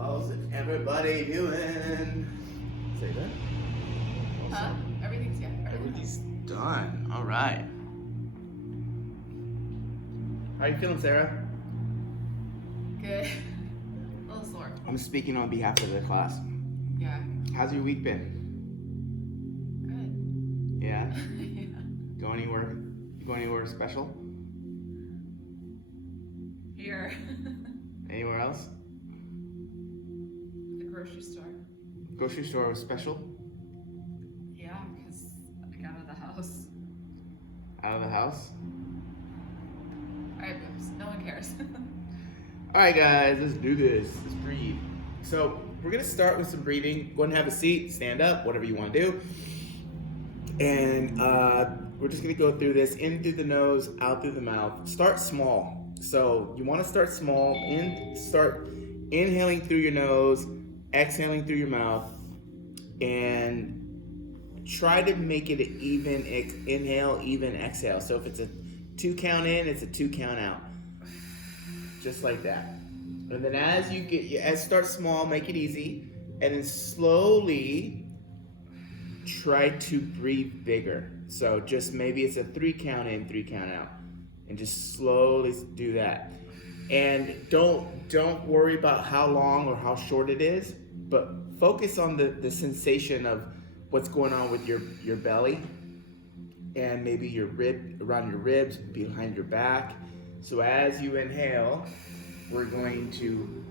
How's everybody doing? Say that. Huh? Everything's Everything's done. All right. How you feeling, Sarah? good. A little sore. I'm speaking on behalf of the class. Yeah. How's your week been? Good. Yeah. Yeah. Go anywhere? You go anywhere special? Here. Anywhere else? The grocery store. Grocery store was special? Yeah, because I got out of the house. Out of the house? Alright, boobs. No one cares. All right, guys, let's do this. Let's breathe. So we're gonna start with some breathing. Go ahead and have a seat, stand up, whatever you want to do. And we're just gonna go through this in through the nose, out through the mouth. Start small. So you want to start small. Start inhaling through your nose, exhaling through your mouth, and try to make it an even inhale, even exhale. So if it's a 2 count in, it's a 2 count out. Just like that. And then as start small, make it easy, and then slowly try to breathe bigger. So just maybe it's a 3 count in, 3 count out, and just slowly do that. And don't worry about how long or how short it is, but focus on the sensation of what's going on with your belly, and maybe around your ribs, behind your back. So as you inhale, we're going to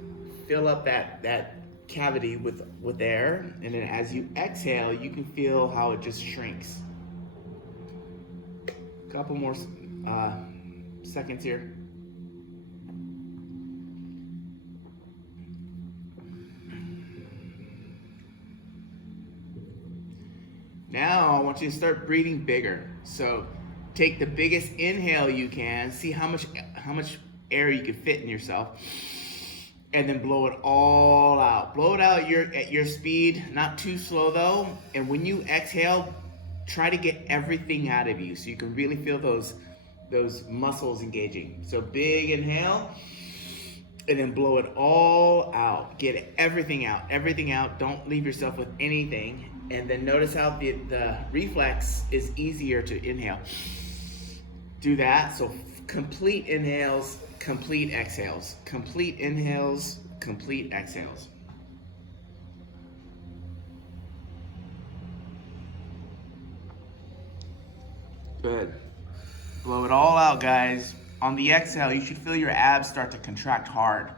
fill up that cavity with air, and then as you exhale, you can feel how it just shrinks. A couple more seconds here. Now I want you to start breathing bigger. So take the biggest inhale you can, see how much air you can fit in yourself, and then blow it all out. Blow it out at your speed, not too slow though. And when you exhale, try to get everything out of you so you can really feel those muscles engaging. So big inhale, and then blow it all out. Get everything out. Don't leave yourself with anything. And then notice how the reflex is easier to inhale. Do that. So complete inhales, complete exhales. Complete inhales, complete exhales. Good. Blow it all out, guys. On the exhale, you should feel your abs start to contract hard.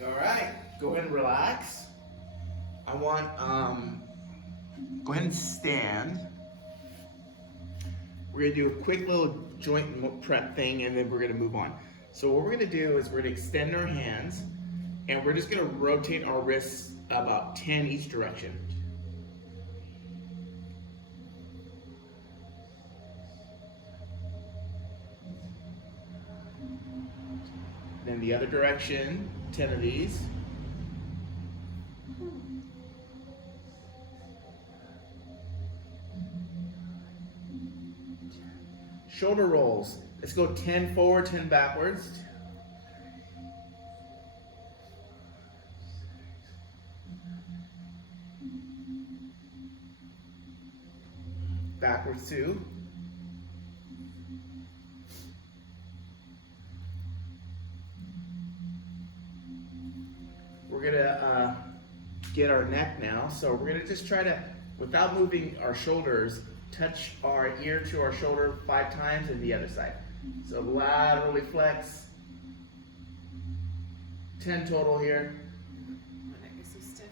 All right, go ahead and relax. I want, go ahead and stand. We're gonna do a quick little joint prep thing, and then we're gonna move on. So what we're gonna do is we're gonna extend our hands, and we're just gonna rotate our wrists about 10 each direction. Then the other direction, 10 of these. Shoulder rolls. Let's go 10 forward, 10 backwards. Backwards 2. We're gonna get our neck now. So we're gonna just try to, without moving our shoulders, touch our ear to our shoulder 5 times and the other side. So laterally flex. 10 total here. My neck is so stiff.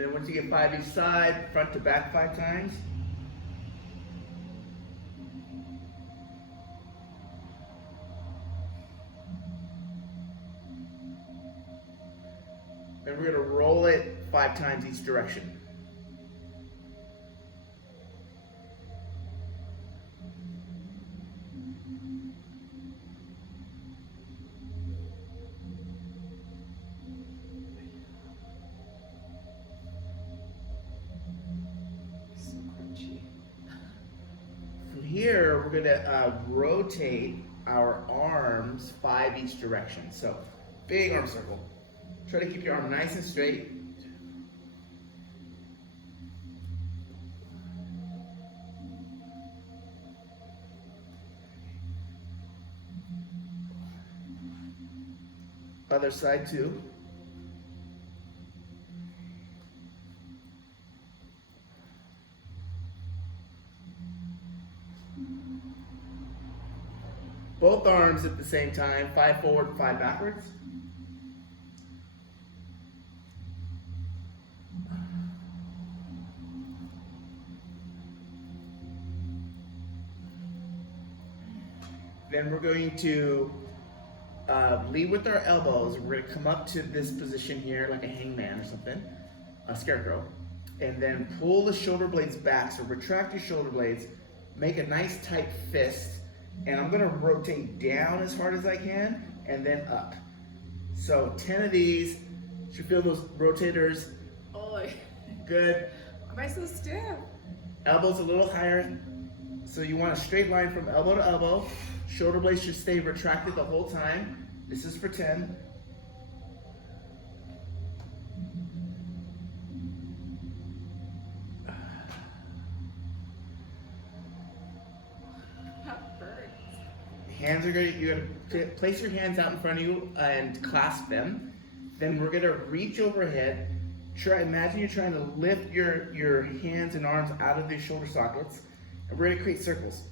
And then once you get 5 each side, front to back 5 times. And we're going to roll it 5 times each direction. So crunchy. From here, we're going to rotate our arms 5 each direction. So, big arm circle. Try to keep your arm nice and straight. Other side too. Both arms at the same time, 5 forward, 5 backwards. Then we're going to lead with our elbows. We're going to come up to this position here like a hangman or something, a scarecrow. And then pull the shoulder blades back. So retract your shoulder blades, make a nice tight fist, and I'm going to rotate down as hard as I can and then up. So 10 of these. Should feel those rotators. Oh, Good. why am I so stiff? Elbows a little higher. So you want a straight line from elbow to elbow. Shoulder blades should stay retracted the whole time. This is for 10. That burns. Hands are good. You're gonna place your hands out in front of you and clasp them. Then we're gonna reach overhead. Imagine you're trying to lift your hands and arms out of these shoulder sockets. And we're gonna create circles.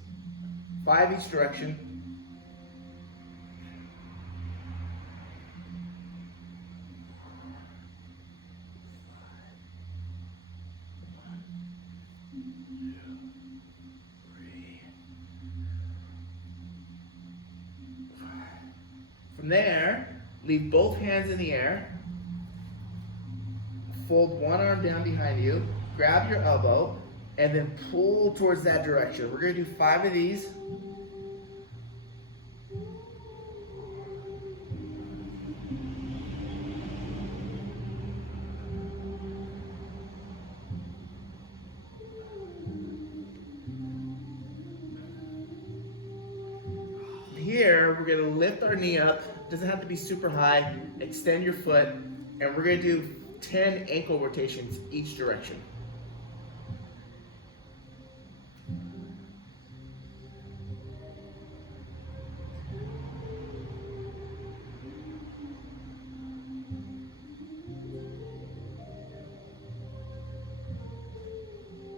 5 each direction. From there, leave both hands in the air. Fold one arm down behind you. Grab your elbow and then pull towards that direction. We're going to do 5 of these. Here, we're going to lift our knee up. Doesn't have to be super high. Extend your foot, and we're going to do 10 ankle rotations each direction.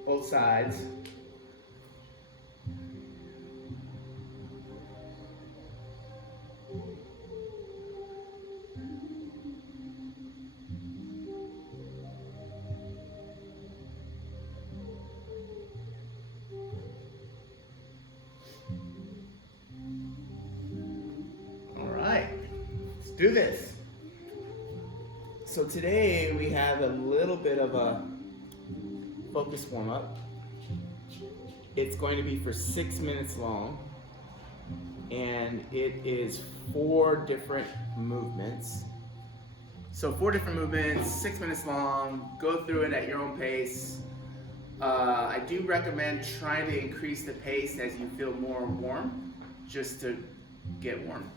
Both sides. Do this. So today we have a little bit of a focus warm-up. It's going to be for 6 minutes long, and it is 4 different movements. So 4 different movements, 6 minutes long. Go through it at your own pace. I do recommend trying to increase the pace as you feel more warm, just to get warm.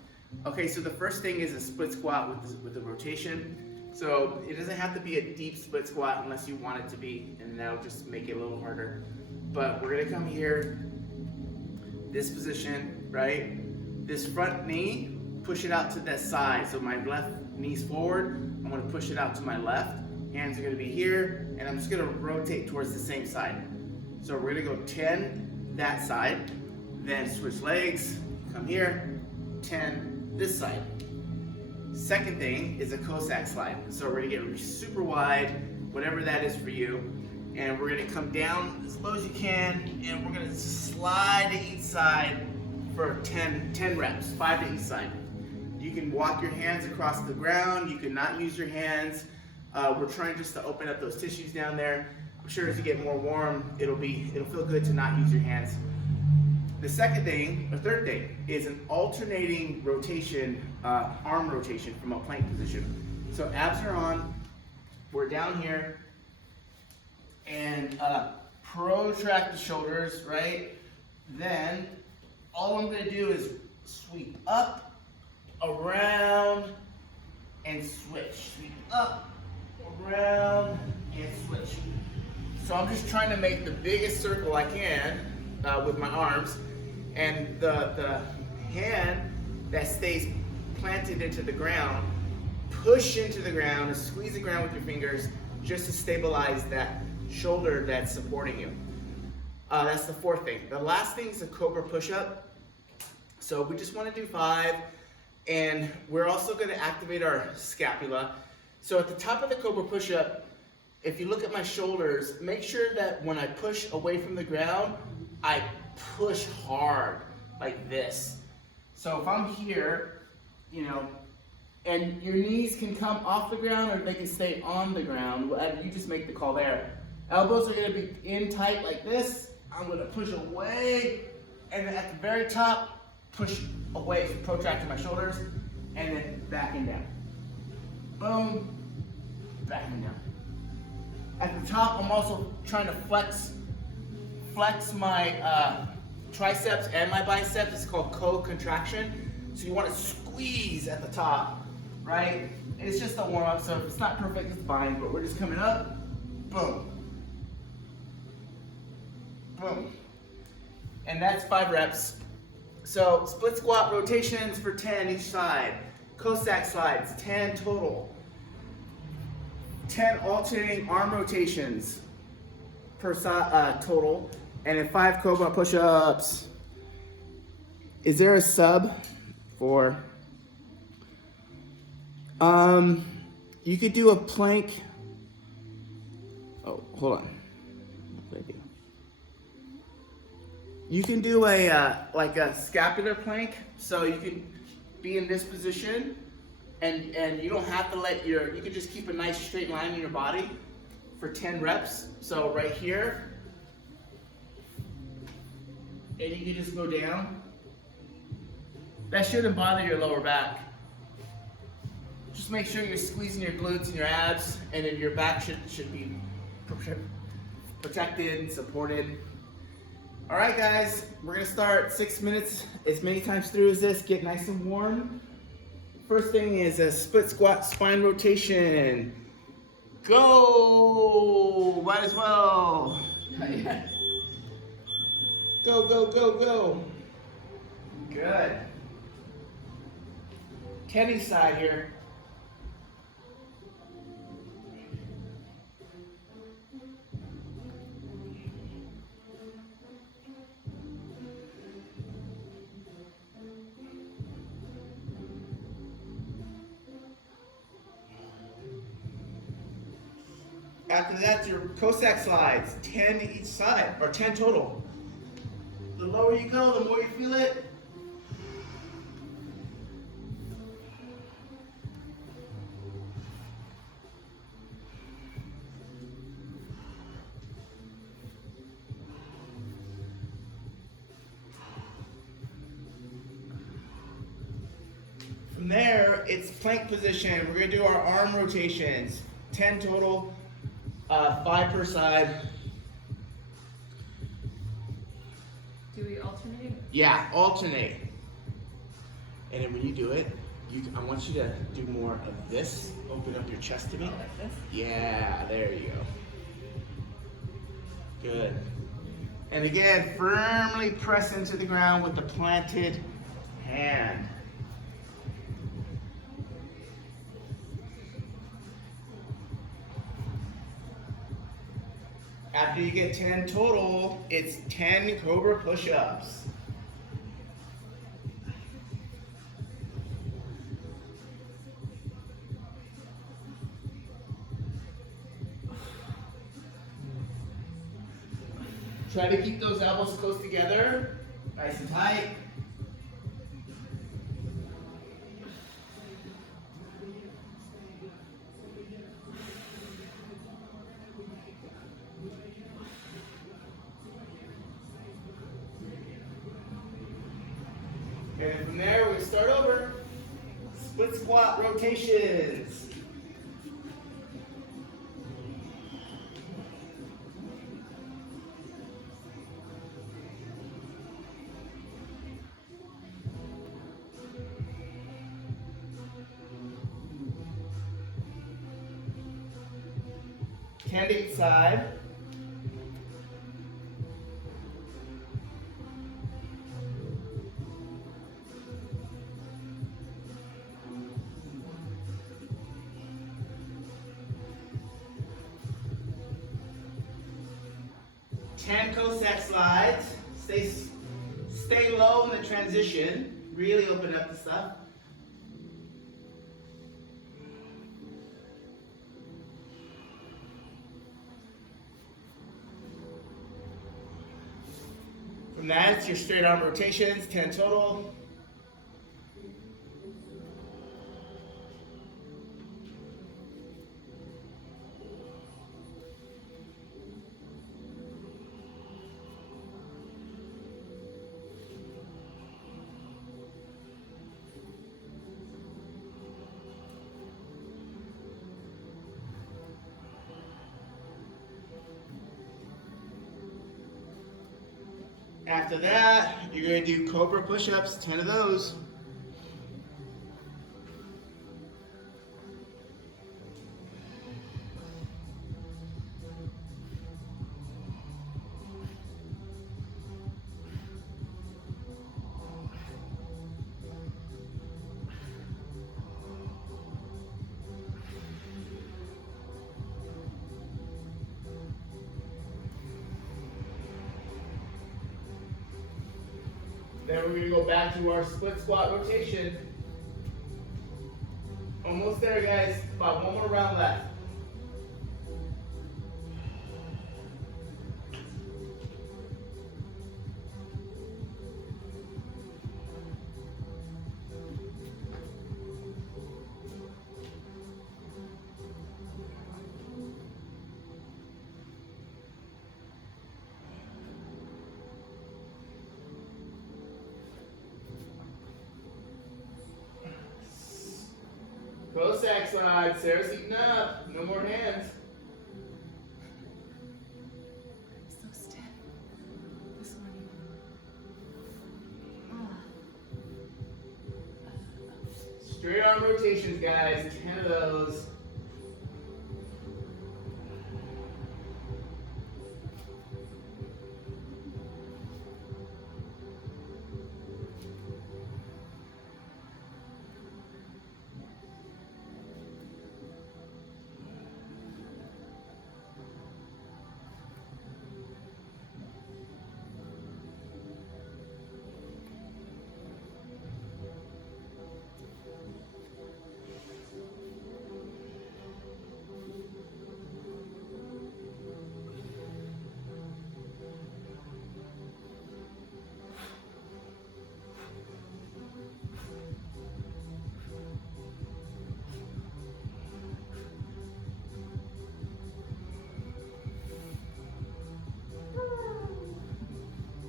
Okay, so the first thing is a split squat with the rotation. So it doesn't have to be a deep split squat unless you want it to be, and that'll just make it a little harder. But we're gonna come here, this position, right? This front knee, push it out to that side. So my left knee's forward, I'm gonna push it out to my left. Hands are gonna be here, and I'm just gonna rotate towards the same side. So we're gonna go 10 that side, then switch legs, come here, 10 this side. Second thing is a Cossack slide. So we're gonna get super wide, whatever that is for you. And we're gonna come down as low as you can, and we're gonna slide to each side for 10 reps, 5 to each side. You can walk your hands across the ground, you can not use your hands. We're trying just to open up those tissues down there. I'm sure as you get more warm, it'll feel good to not use your hands. The second thing, or third thing, is an alternating rotation, arm rotation from a plank position. So abs are on, we're down here, and protract the shoulders, right? Then all I'm gonna do is sweep up, around, and switch. Sweep up, around, and switch. So I'm just trying to make the biggest circle I can with my arms, and the hand that stays planted into the ground, push into the ground or squeeze the ground with your fingers just to stabilize that shoulder that's supporting you. That's the fourth thing. The last thing is a cobra push-up. So we just want to do 5, and we're also going to activate our scapula. So at the top of the cobra push-up, if you look at my shoulders, make sure that when I push away from the ground, I push hard, like this. So if I'm here, you know, and your knees can come off the ground or they can stay on the ground, you just make the call there. Elbows are gonna be in tight like this. I'm gonna push away, and then at the very top, push away, so protracting my shoulders, and then backing down. Boom, backing down. At the top, I'm also trying to flex my triceps and my biceps. It's called co-contraction. So you want to squeeze at the top, right? It's just a warm-up, so if it's not perfect, it's fine, but we're just coming up, boom, boom. And that's 5 reps. So split squat rotations for 10 each side. Cossack slides, 10 total. 10 alternating arm rotations per side total. And then 5 cobra push-ups. Is there a sub for? You could do a plank. Oh, hold on. What did I do? You can do a like a scapular plank. So you can be in this position, and you don't have to let you can just keep a nice straight line in your body for 10 reps. So right here. And you can just go down. That shouldn't bother your lower back. Just make sure you're squeezing your glutes and your abs, and then your back should be protected and supported. All right, guys, we're gonna start 6 minutes, as many times through as this. Get nice and warm. First thing is a split squat spine rotation. Go! Might as well. Go, go, go, go. Good. Kenny side here. After that, your Cossack slides, 10 each side, or 10 total. The lower you go, the more you feel it. From there, it's plank position. We're gonna do our arm rotations, 10 total, 5 per side. Do we alternate? Yeah, alternate. And then when you do it, I want you to do more of this. Open up your chest to me. Oh, like this? Yeah, there you go. Good. And again, firmly press into the ground with the planted hand. After you get 10 total, it's 10 cobra push-ups. Try to keep those elbows close together, nice and tight. And from there, we start over. Split squat rotations. Candidate side. Ten Cossack slides. Stay low in the transition. Really open up the stuff. From that, it's your straight arm rotations, 10 total. After that, you're going to do Cobra push-ups, 10 of those. Then we're going to go back to our split squat rotation. Almost there, guys. About one more round left. Cossack slide. Sarah's eating up. No more hands. So stiff this morning. Straight arm rotations, guys. 10 of those.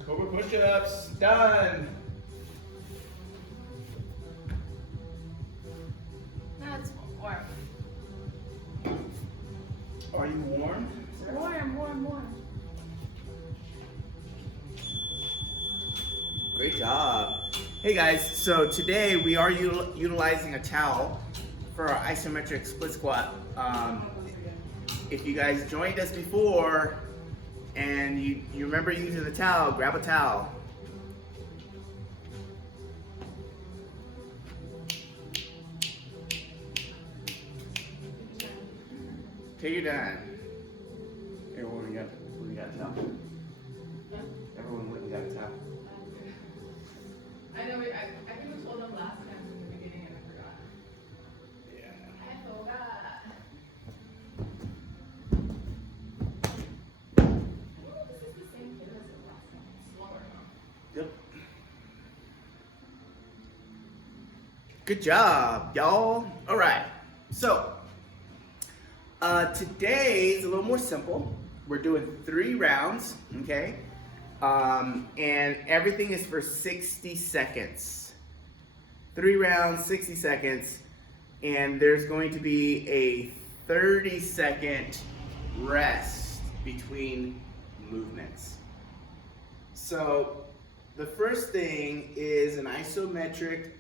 Cobra push-ups, done. That's warm. Are you warm? Warm. Great job. Hey guys, so today we are utilizing a towel for our isometric split squat. If you guys joined us before and you remember using the towel, grab a towel. Take your time. Everyone, we got a towel. Everyone, we got a towel. I know. I think we told them last time in the beginning, and I forgot. Yeah. I forgot. Oh, this is the same kid as Good job, y'all. All right, so today's a little more simple. We're doing 3 rounds, okay? And everything is for 60 seconds. 3 rounds, 60 seconds, and there's going to be a 30-second rest between movements. So the first thing is an isometric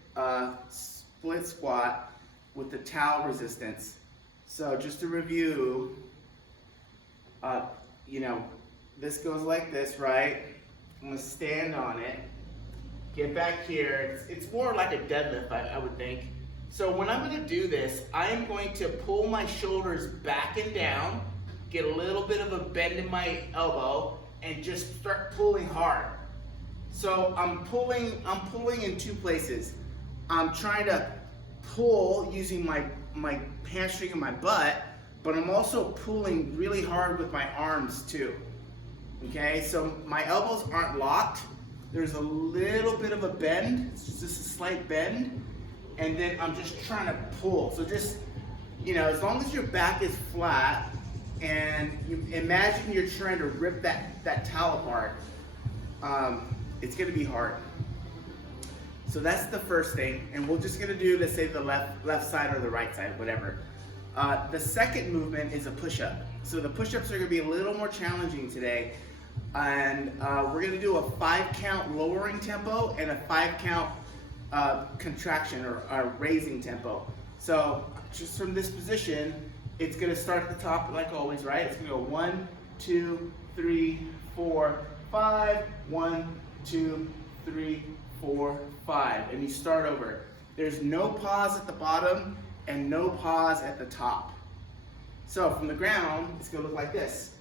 split squat with the towel resistance. So just to review, this goes like this, right? I'm gonna stand on it, get back here. It's more like a deadlift, I would think. So when I'm gonna do this, I am going to pull my shoulders back and down, get a little bit of a bend in my elbow, and just start pulling hard. So I'm pulling in 2 places. I'm trying to pull using my hamstring and my butt, but I'm also pulling really hard with my arms too. Okay, so my elbows aren't locked. There's a little bit of a bend, it's just a slight bend, and then I'm just trying to pull. So just, as long as your back is flat, and you imagine you're trying to rip that towel apart, it's gonna be hard. So that's the first thing, and we're just gonna do, let's say, the left side or the right side, whatever. The second movement is a push-up. So the push-ups are gonna be a little more challenging today, and we're gonna do a 5-count lowering tempo and a 5-count contraction or raising tempo. So just from this position, it's gonna start at the top like always, right? It's gonna go 1, 2, 3, 4, 5. 1, 2, 3, 4, 5, and you start over. There's no pause at the bottom and no pause at the top. So from the ground, it's gonna look like this.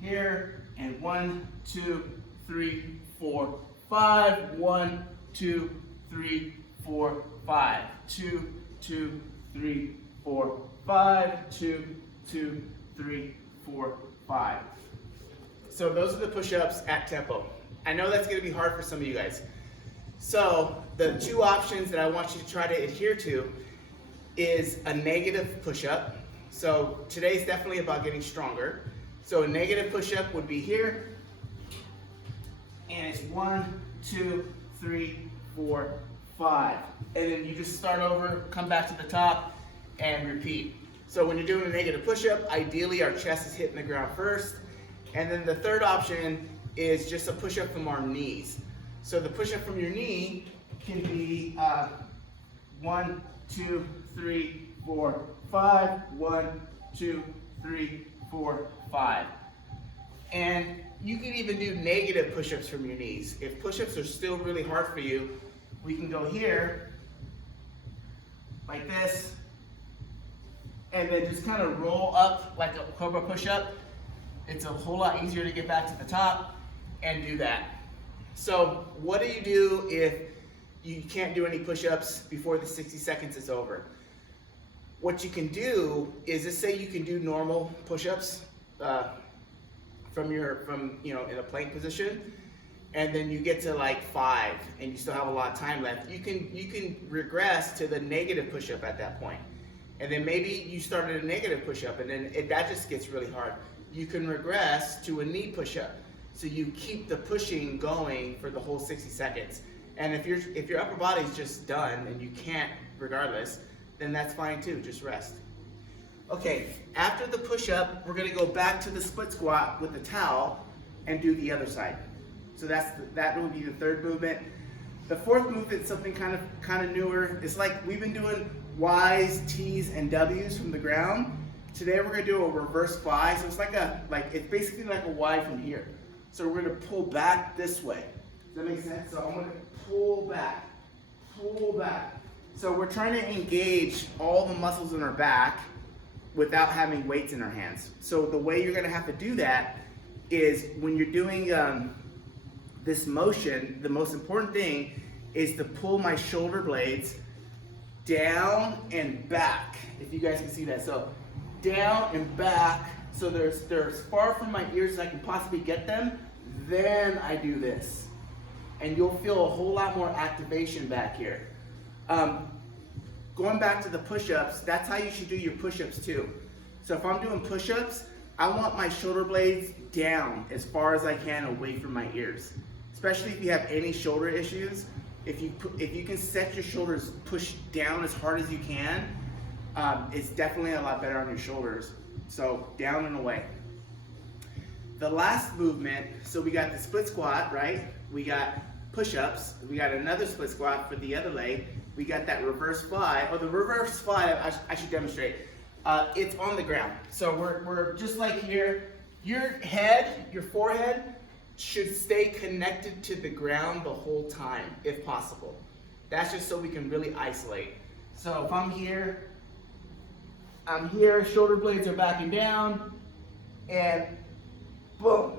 Here, and 1, 2, 3, 4, 5. 1, 2, 3, 4, 5. 2, 2, 3, 4, 5. 2, 2, 3, 4, 5. So those are the push-ups at tempo. I know that's gonna be hard for some of you guys. So the 2 options that I want you to try to adhere to is a negative push-up. So today's definitely about getting stronger. So a negative push-up would be here, and it's 1, 2, 3, 4, 5. And then you just start over, come back to the top, and repeat. So when you're doing a negative push-up, ideally our chest is hitting the ground first. And then the third option is just a push-up from our knees. So the push-up from your knee can be 1, 2, 3, 4, 5. 1, 2, 3, 4, 5. And you can even do negative push-ups from your knees. If push-ups are still really hard for you, we can go here, like this, and then just kind of roll up like a cobra push-up. It's a whole lot easier to get back to the top and do that. So what do you do if you can't do any push-ups before the 60 seconds is over? What you can do is, let's say you can do normal push-ups from in a plank position, and then you get to like 5 and you still have a lot of time left. You can regress to the negative push-up at that point. And then maybe you started a negative push-up, and then that just gets really hard. You can regress to a knee push-up. So you keep the pushing going for the whole 60 seconds. And if your upper body's just done and you can't regardless, then that's fine too, just rest. Okay, after the push-up, we're gonna go back to the split squat with the towel and do the other side. So that will be the third movement. The fourth movement is something kind of newer. It's like we've been doing Y's, T's, and W's from the ground. Today we're gonna do a reverse Y. So it's it's basically like a Y from here. So we're gonna pull back this way. Does that make sense? So I'm gonna pull back, pull back. So we're trying to engage all the muscles in our back without having weights in our hands. So the way you're gonna have to do that is when you're doing this motion, the most important thing is to pull my shoulder blades down and back, if you guys can see that. So down and back, so they're as far from my ears as I can possibly get them, then I do this. and you'll feel a whole lot more activation back here. Going back to the push-ups, that's how you should do your push-ups too. So if I'm doing push-ups, I want my shoulder blades down as far as I can away from my ears. Especially if you have any shoulder issues, if you can set your shoulders push down as hard as you can, it's definitely a lot better on your shoulders. So down and away. The last movement, so we got the split squat, right? We got push-ups, we got another split squat for the other leg, we got that reverse fly. Oh, the reverse fly, I should demonstrate. It's on the ground. So we're just like here. Your head, your forehead should stay connected to the ground the whole time, if possible. That's just so we can really isolate. So if I'm here, shoulder blades are backing down, and boom,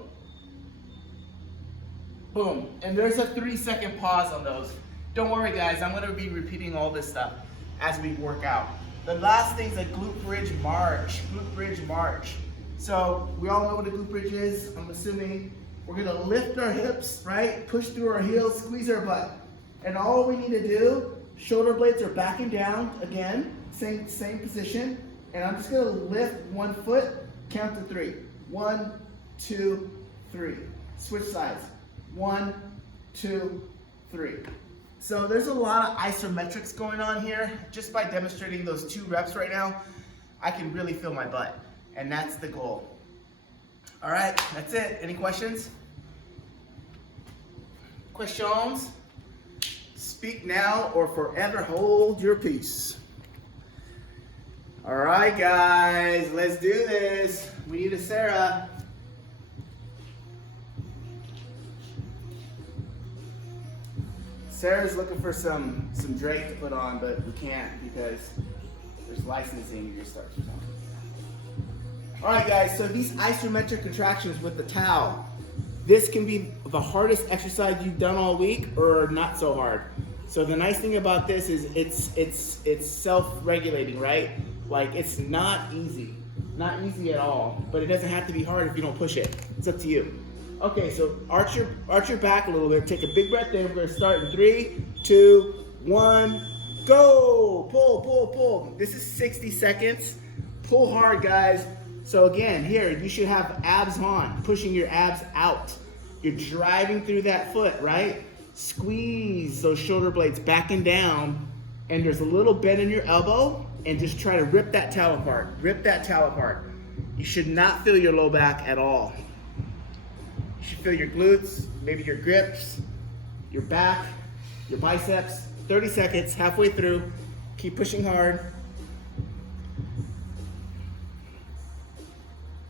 boom. And there's a 3-second pause on those. Don't worry guys, I'm gonna be repeating all this stuff as we work out. The last thing's a glute bridge march, So we all know what a glute bridge is, I'm assuming. We're gonna lift our hips, right? Push through our heels, squeeze our butt. And all we need to do, shoulder blades are backing down again, same position. And I'm just gonna lift one foot, count to 3. 1, 2, 3. Switch sides. 1, 2, 3. So there's a lot of isometrics going on here. Just by demonstrating those 2 reps right now, I can really feel my butt. And that's the goal. All right, that's it. Any questions? Questions? Speak now or forever hold your peace. All right, guys, let's do this. We need a Sarah. Sarah's looking for some Drake to put on, but we can't because there's licensing in your starts or something. All right, guys, so these isometric contractions with the towel, this can be the hardest exercise you've done all week or not so hard. So the nice thing about this is it's self-regulating, right? Like it's not easy at all, but it doesn't have to be hard if you don't push it. It's up to you. Okay, so arch your back a little bit. Take a big breath in. We're gonna start in 3, 2, 1, go! Pull, pull, pull. This is 60 seconds. Pull hard, guys. So again, here, you should have abs on, pushing your abs out. You're driving through that foot, right? Squeeze those shoulder blades back and down, and there's a little bend in your elbow, and just try to rip that towel apart. Rip that towel apart. You should not feel your low back at all. You should feel your glutes, maybe your grips, your back, your biceps. 30 seconds, halfway through. Keep pushing hard.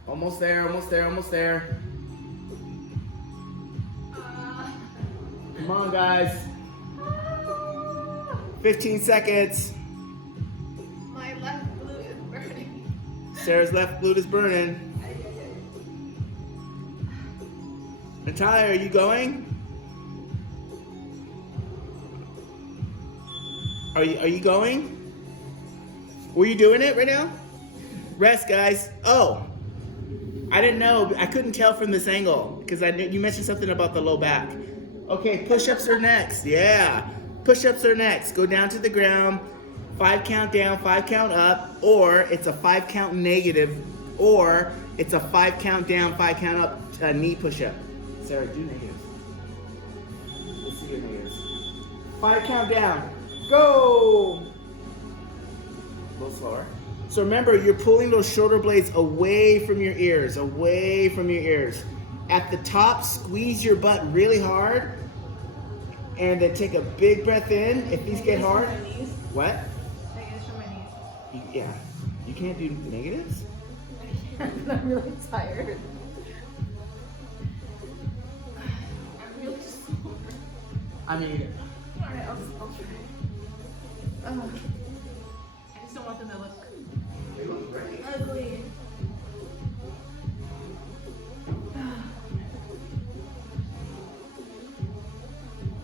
Almost there, almost there, almost there. Come on, guys. 15 seconds. My left glute is burning. Sarah's left glute is burning. Natalia, are you going? Are you going? Were you doing it right now? Rest, guys. Oh, I didn't know. I couldn't tell from this angle because you mentioned something about the low back. Okay, push-ups are next. Yeah, push-ups are next. Go down to the ground. 5 count down, 5 count up, or it's a 5 count negative, or it's a 5 count down, 5 count up knee push-up. Sarah, do negatives. Let's see your negatives. 5 count down. Go! A little slower. So remember, you're pulling those shoulder blades away from your ears, away from your ears. At the top, squeeze your butt really hard, and then take a big breath in. If these get hard, what? I gotta show my knees. Yeah, you can't do negatives? I'm really tired. I'm really sore. I mean, Alright, I'll try. I just don't want them to look they look great. ugly.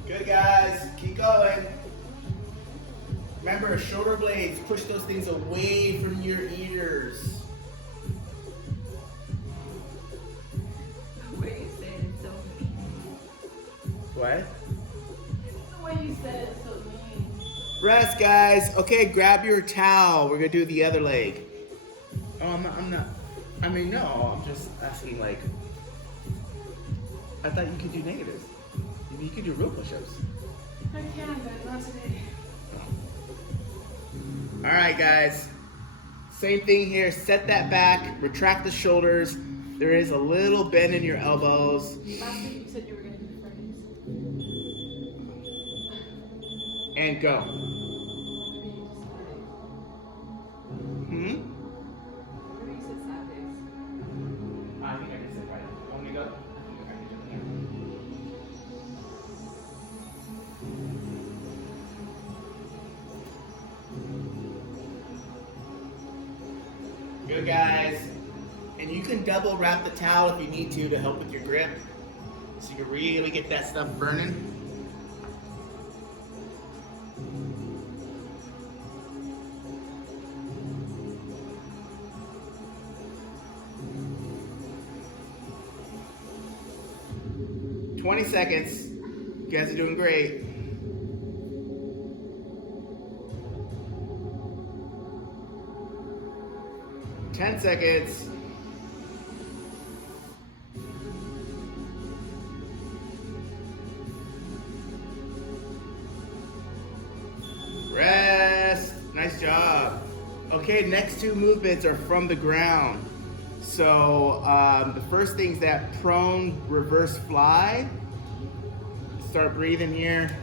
Good, guys. Keep going. Remember, shoulder blades, push those things away from your ears. The way you say it, it's so mean. What? Rest, guys. Okay, grab your towel. We're gonna do the other leg. Oh, I'm not. I mean, no. I'm just asking. Like, I thought you could do negatives. You could do real push-ups. I can, but not today. All right, guys. Same thing here. Set that back. Retract the shoulders. There is a little bend in your elbows. Last week you said you were going to do Fridays. And go. Maybe you just Saturdays. Hmm? Maybe you said Saturdays. I think I just said Friday. Want me to go? Good, guys. And you can double wrap the towel if you need to help with your grip. So you can really get that stuff burning. "20 seconds. You guys are doing great. "10 seconds. Rest. Nice job. Okay, next two movements are from the ground. So the first thing is that prone reverse fly. Start breathing here.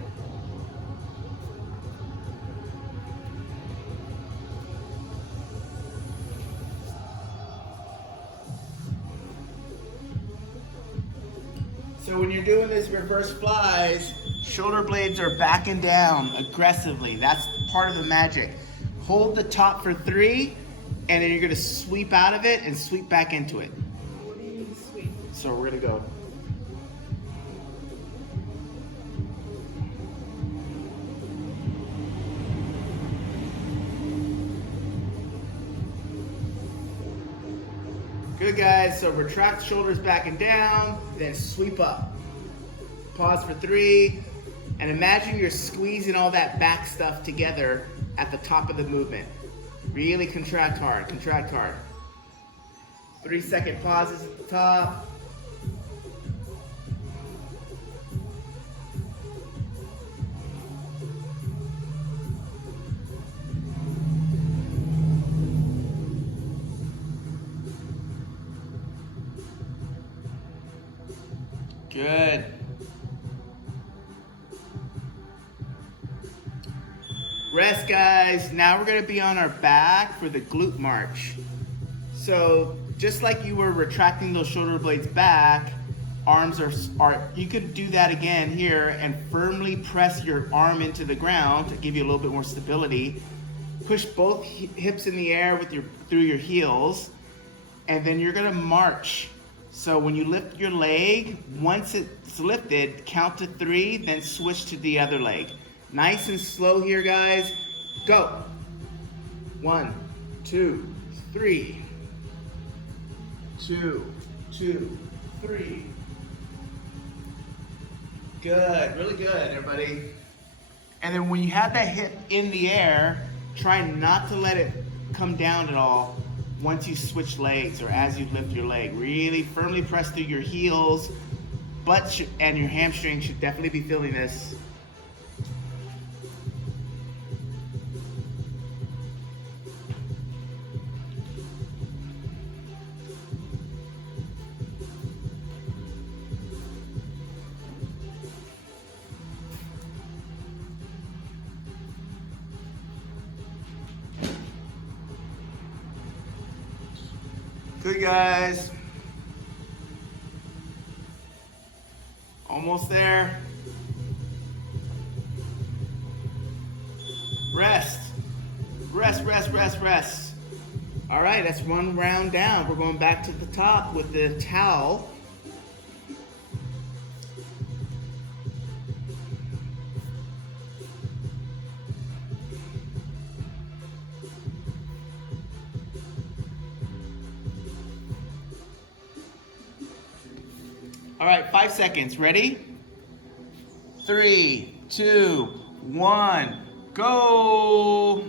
So when you're doing these reverse flies, shoulder blades are backing down aggressively. That's part of the magic. Hold the top for 3, and then you're gonna sweep out of it and sweep back into it. What do you mean sweet? So we're gonna go. Good, guys. So retract shoulders back and down, then sweep up. Pause for 3, and imagine you're squeezing all that back stuff together at the top of the movement. Really contract hard, contract hard. 3-second pauses at the top. Good. Rest, guys. Now we're gonna be on our back for the glute march. So just like you were retracting those shoulder blades back, arms are you could do that again here and firmly press your arm into the ground to give you a little bit more stability. Push both hips in the air with through your heels, and then you're gonna march. So when you lift your leg, once it's lifted, count to 3, then switch to the other leg. Nice and slow here, guys. Go. 1, 2, 3. 2, 2, 3. Good, really good, everybody. And then when you have that hip in the air, try not to let it come down at all once you switch legs or as you lift your leg. Really firmly press through your heels, butt and your hamstring should definitely be feeling this. Good, guys. Almost there. Rest. Rest, rest, rest, rest. All right, that's one round down. We're going back to the top with the towel. All right, 5 seconds. Ready? 3, 2, 1. Go.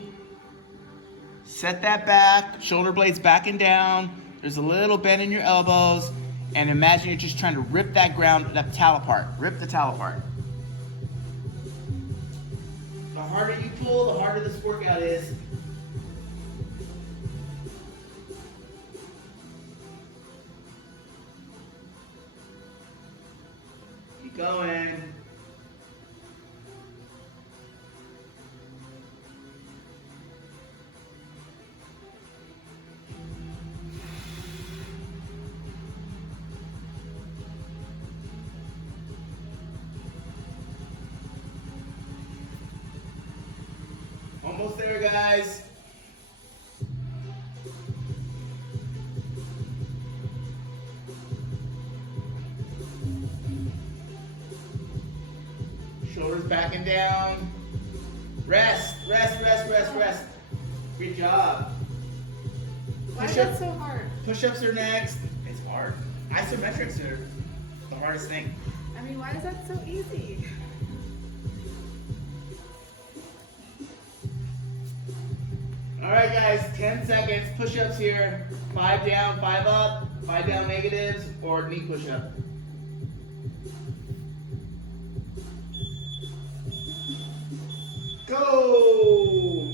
Set that back, shoulder blades back and down. There's a little bend in your elbows. And imagine you're just trying to rip that towel apart. Rip the towel apart. The harder you pull, the harder this workout is. Keep going. Almost there, guys. Shoulders back and down. Rest, rest, rest, rest, rest. Good job. Why is that so hard? Push-ups are next. It's hard. Isometrics are the hardest thing. I mean, why is that so easy? All right, guys, 10 seconds. Push-ups here. 5 down, 5 up. 5 down negatives or knee push-up. Go!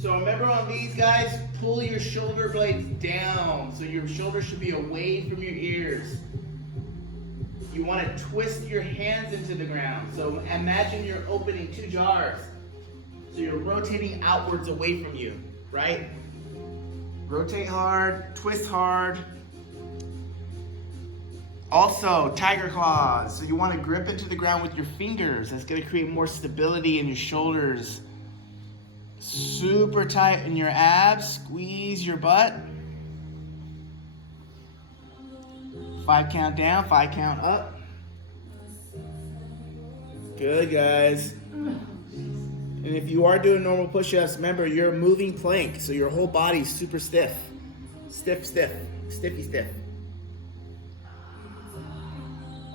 So remember on these guys, pull your shoulder blades down. So your shoulders should be away from your ears. You want to twist your hands into the ground. So imagine you're opening 2 jars. So you're rotating outwards away from you, right? Rotate hard, twist hard. Also, tiger claws. So you want to grip into the ground with your fingers. That's going to create more stability in your shoulders. Super tight in your abs. Squeeze your butt. 5 count down, 5 count up. Good, guys. And if you are doing normal push-ups, remember you're a moving plank, so your whole body's super stiff. Stiff, stiff, stiffy stiff.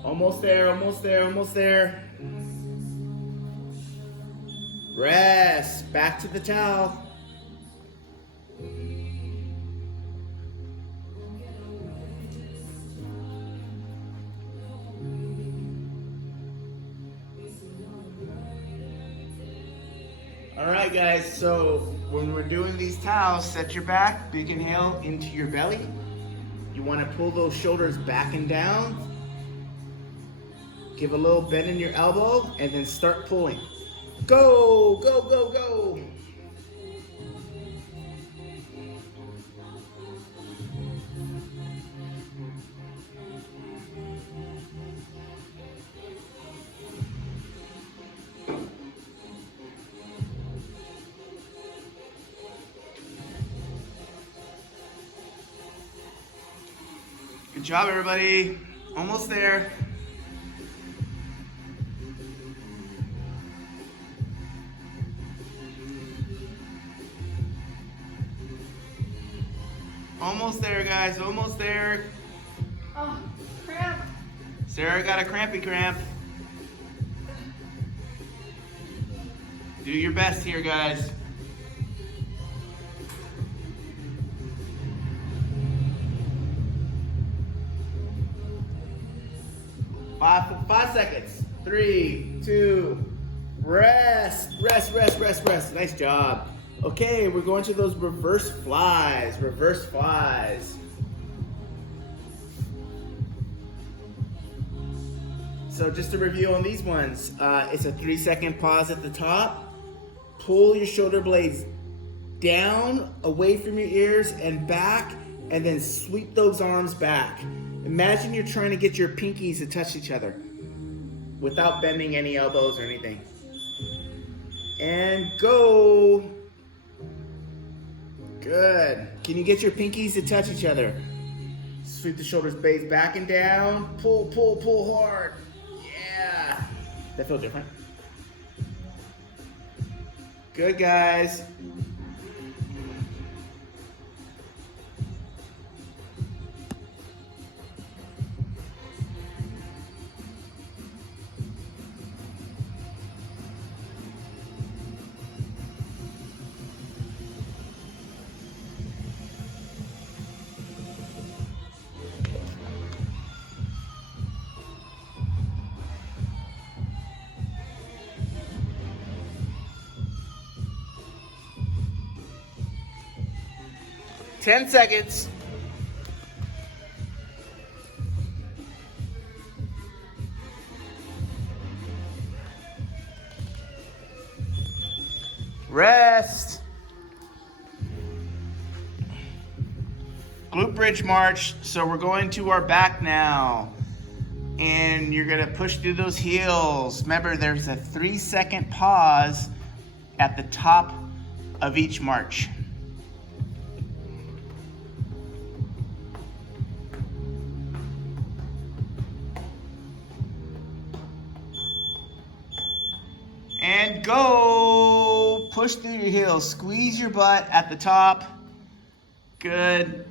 Almost there, almost there, almost there. Rest, back to the towel. All right, guys, so when we're doing these towels, set your back, big inhale into your belly. You want to pull those shoulders back and down. Give a little bend in your elbow and then start pulling. Go, go, go, go. Good job, everybody. Almost there. Almost there, guys. Almost there. Oh, cramp. Sarah got a crampy cramp. Do your best here, guys. 5 seconds. 3, 2, rest, rest, rest, rest, rest. Nice job. Okay, we're going to those reverse flies. Reverse flies. So just to review on these ones, it's a 3-second pause at the top. Pull your shoulder blades down, away from your ears and back, and then sweep those arms back. Imagine you're trying to get your pinkies to touch each other without bending any elbows or anything. And go. Good. Can you get your pinkies to touch each other? Sweep the shoulders blades back and down. Pull, pull, pull hard. Yeah. That feel different? Good, guys. 10 seconds. Rest. Glute bridge march. So we're going to our back now. And you're gonna push through those heels. Remember, there's a 3-second pause at the top of each march. And go. Push through your heels. Squeeze your butt at the top. Good.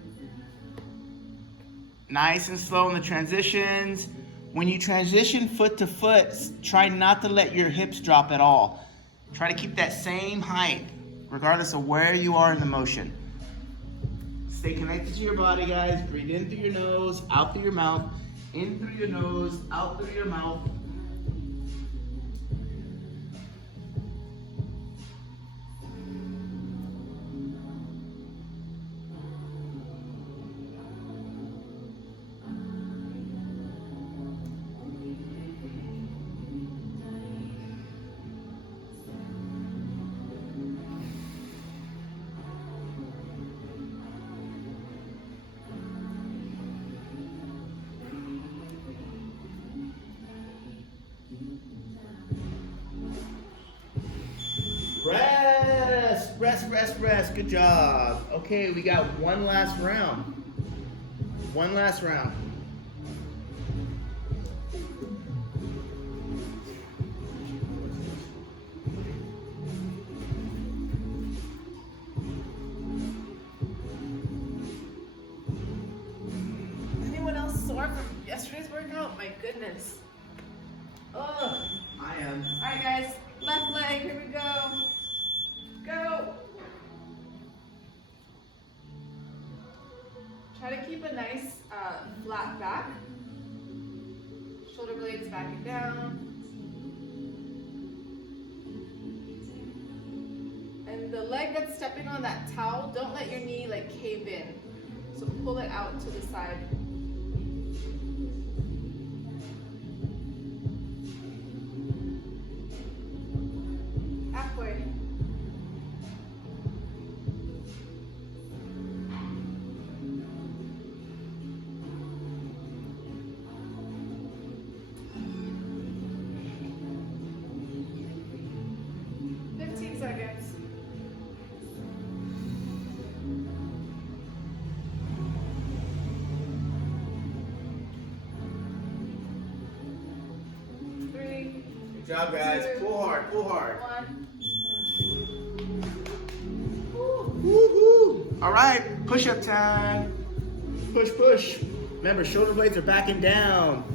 Nice and slow in the transitions. When you transition foot to foot, try not to let your hips drop at all. Try to keep that same height, regardless of where you are in the motion. Stay connected to your body, guys. Breathe in through your nose, out through your mouth. In through your nose, out through your mouth. Rest. Good job. Okay, we got one last round. One last round. Anyone else sore from yesterday's workout? My goodness. Ugh. I am. All right, guys. Left leg. Here we go. Go. Try to keep a nice flat back. Shoulder blades back and down. And the leg that's stepping on that towel, don't let your knee like cave in. So pull it out to the side. Halfway. Seconds. Three. Good job, guys. Two, Pull hard. Pull hard. One. Woo-hoo. All right, push-up time. Push. Remember, shoulder blades are backing down.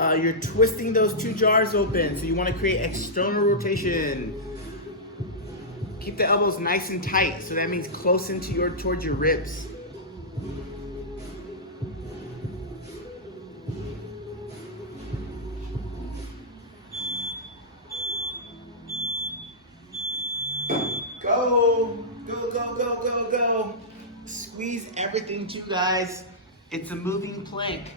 You're twisting those two jars open, so you want to create external rotation. Keep the elbows nice and tight, so that means close towards your ribs. Go. Squeeze everything too, guys. It's a moving plank.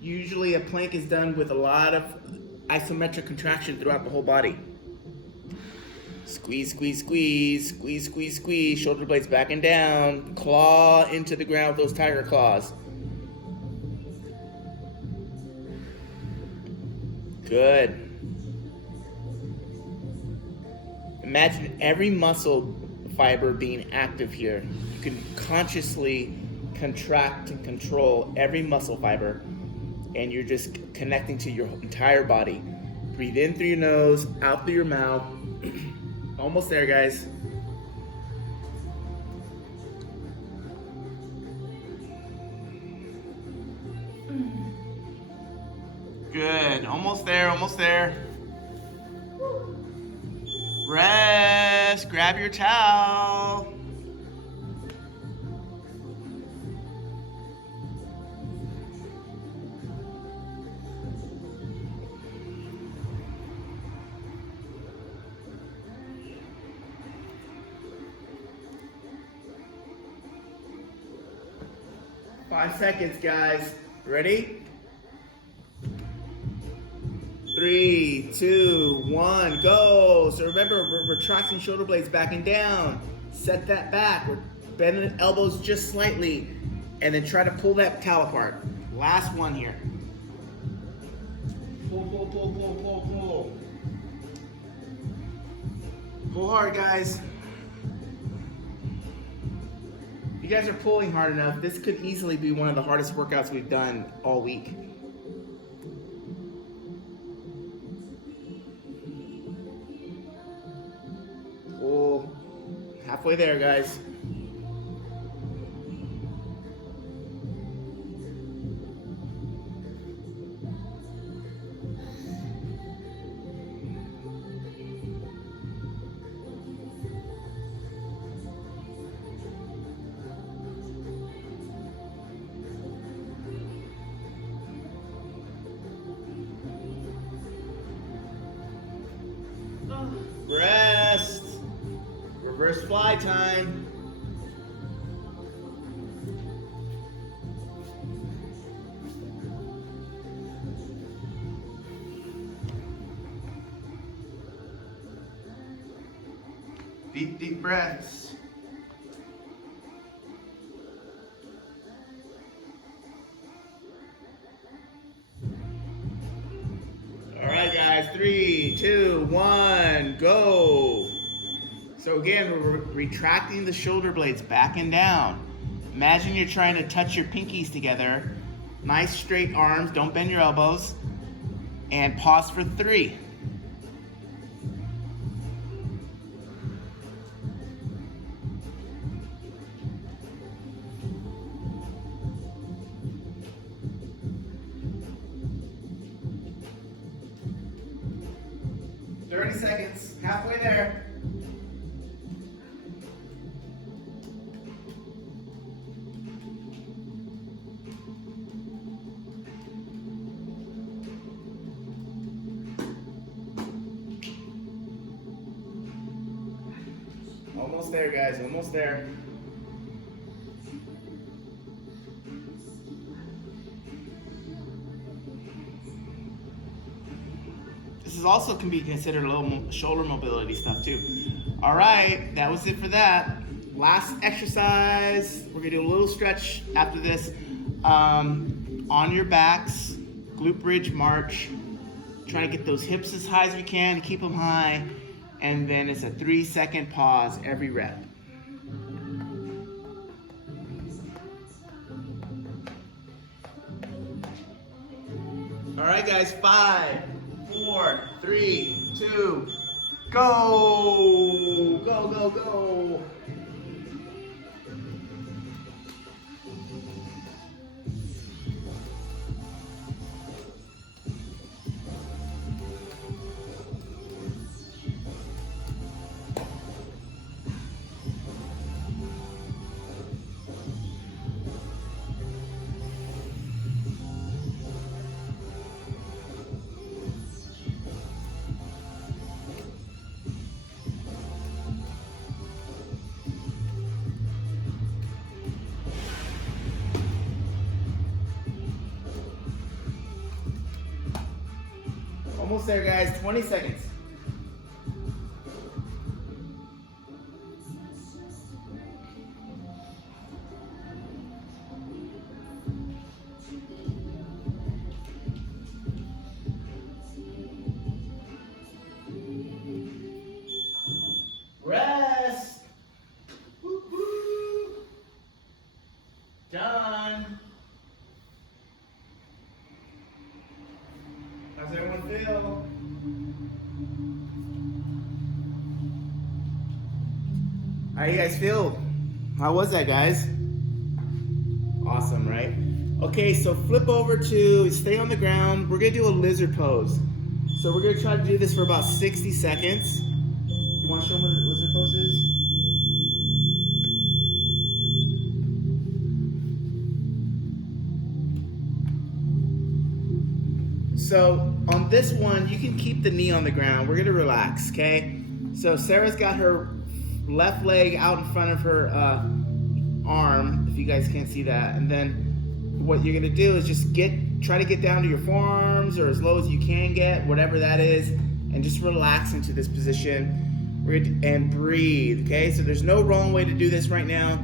Usually a plank is done with a lot of isometric contraction throughout the whole body. Squeeze. Shoulder blades back and down. Claw into the ground with those tiger claws. Good. Imagine every muscle fiber being active here. You can consciously contract and control every muscle fiber, and you're just connecting to your entire body. Breathe in through your nose, out through your mouth. Almost there, guys. Good. Almost there. Rest. Grab your towel. 5 seconds, guys. Ready? 3, 2, 1, go. So remember, we're retracting shoulder blades back and down. Set that back. We're bending the elbows just slightly. And then try to pull that towel apart. Last one here. Pull, pull, pull, pull, pull, pull. Pull hard, guys. If you guys are pulling hard enough, this could easily be one of the hardest workouts we've done all week. Pull. Halfway there, guys. Rest. Reverse fly time. Deep, deep breaths. All right, guys, 3, 2, 1, go. So again, we're retracting the shoulder blades back and down. Imagine you're trying to touch your pinkies together. Nice straight arms, don't bend your elbows. And pause for 3. Seconds, halfway there. Almost there, guys, almost there. This is also can be considered a little shoulder mobility stuff too. All right, that was it for that. Last exercise, we're gonna do a little stretch after this. On your backs, glute bridge march. Try to get those hips as high as we can, keep them high. And then it's a 3-second pause every rep. All right, guys, 5, 4, 3, 2, go! Go, go, go! Almost there, guys. 20 seconds. Rest. Woo-hoo. Done. How's everyone feel? How you guys feel? How was that, guys? Awesome, right? Okay, so flip over to stay on the ground. We're gonna do a lizard pose. So we're gonna try to do this for about 60 seconds. You wanna show them what the lizard pose is? So on this one, you can keep the knee on the ground. We're gonna relax, okay? So Sarah's got her left leg out in front of her arm, if you guys can't see that. And then what you're gonna do is just try to get down to your forearms or as low as you can get, whatever that is, and just relax into this position and breathe. Okay, so there's no wrong way to do this right now.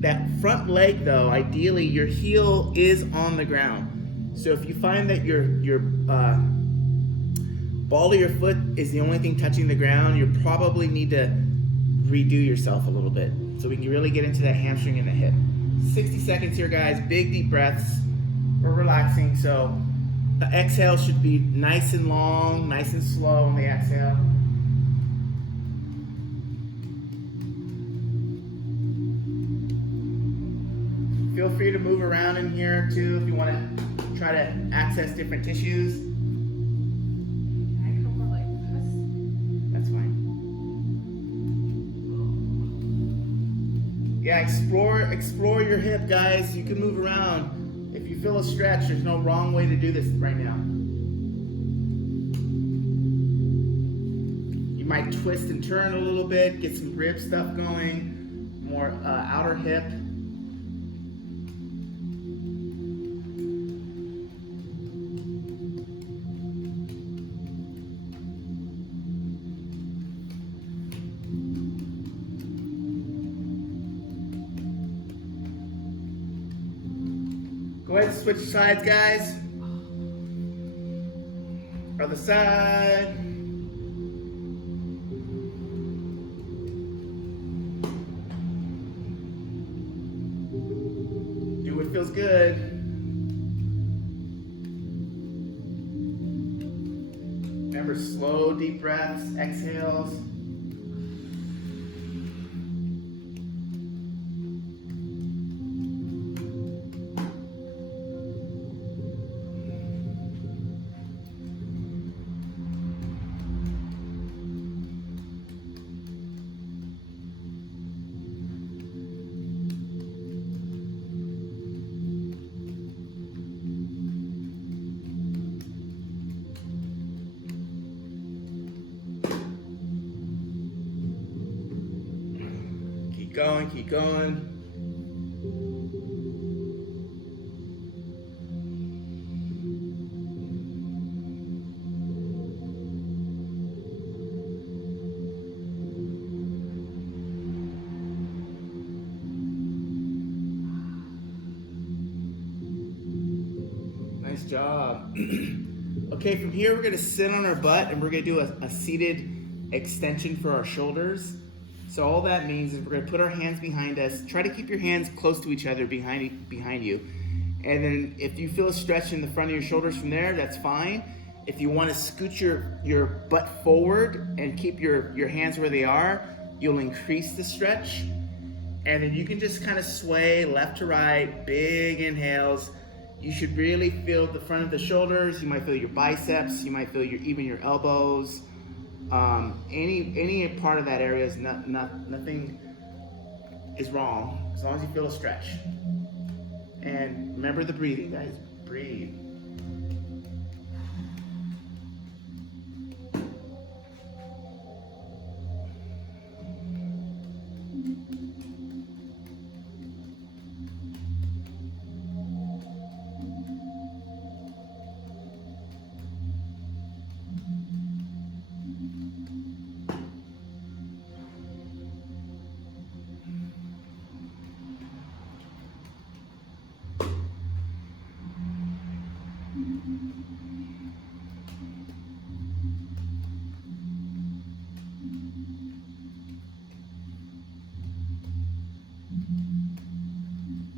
That front leg though, ideally your heel is on the ground. So if you find that your ball of your foot is the only thing touching the ground, you probably need to redo yourself a little bit so we can really get into that hamstring and the hip. 60 seconds here, guys. Big deep breaths. We're relaxing, so the exhale should be nice and long, nice and slow on the exhale. Feel free to move around in here too if you want to try to access different tissues. Can I come more like this? That's fine. Yeah, explore your hip, guys. You can move around. If you feel a stretch, there's no wrong way to do this right now. You might twist and turn a little bit, get some rib stuff going, more outer hip. Go ahead and switch sides, guys. Other side. Do what feels good. Remember, slow, deep breaths, exhales. Keep going. Nice job. Okay, from here we're gonna sit on our butt and we're gonna do a seated extension for our shoulders. So all that means is we're going to put our hands behind us. Try to keep your hands close to each other behind you. And then if you feel a stretch in the front of your shoulders from there, that's fine. If you want to scoot your butt forward and keep your hands where they are, you'll increase the stretch. And then you can just kind of sway left to right, big inhales. You should really feel the front of the shoulders. You might feel your biceps. You might feel even your elbows. Any part of that area is nothing is wrong as long as you feel a stretch. And remember the breathing, guys. Breathe.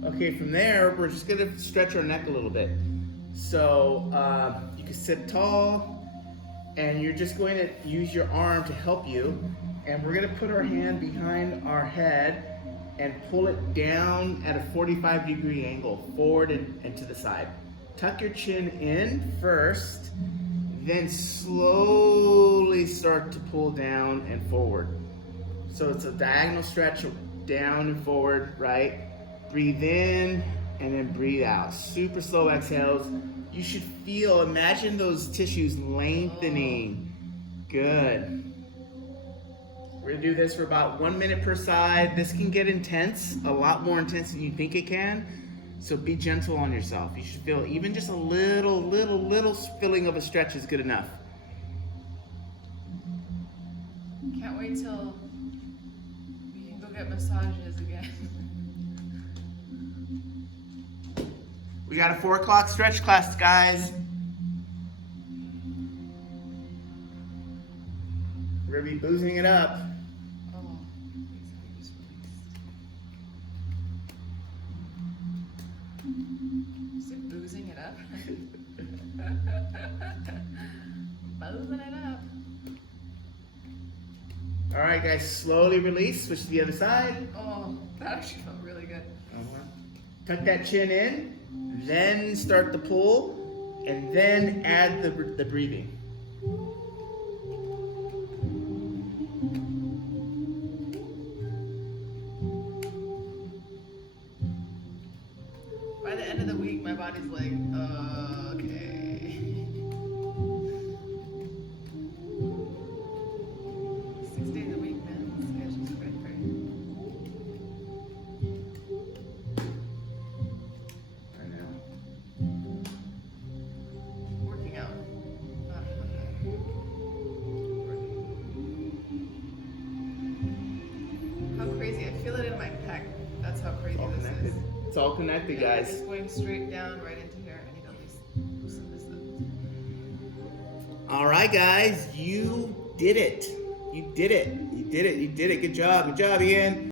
Okay, from there, we're just gonna stretch our neck a little bit. So you can sit tall, and you're just going to use your arm to help you. And we're gonna put our hand behind our head and pull it down at a 45-degree angle, forward and to the side. Tuck your chin in first, then slowly start to pull down and forward. So it's a diagonal stretch, down and forward, right? Breathe in and then breathe out. Super slow exhales. You should imagine those tissues lengthening. Good. We're gonna do this for about 1 minute per side. This can get intense, a lot more intense than you think it can. So be gentle on yourself. You should feel even just a little feeling of a stretch is good enough. Can't wait till we can go get massages again. We got a 4 o'clock stretch class, guys. We're gonna be boozing it up. Oh, is it boozing it up? Boozing it up. All right, guys, slowly release. Switch to the other side. Oh, that actually felt really good. Tuck that chin in, then start the pull, and then add the breathing. By the end of the week, my body's like, okay. 6 days a week, man. This schedule's cray cray. I know. Working out. Not working. How crazy. I feel it in my pec. That's how crazy All this connected. is. It's all connected, Yeah, guys. it's going straight down right into here. I need to at least loosen this up. All right, guys, you did it. You did it. You did it. You did it. Good job. Good job, Ian.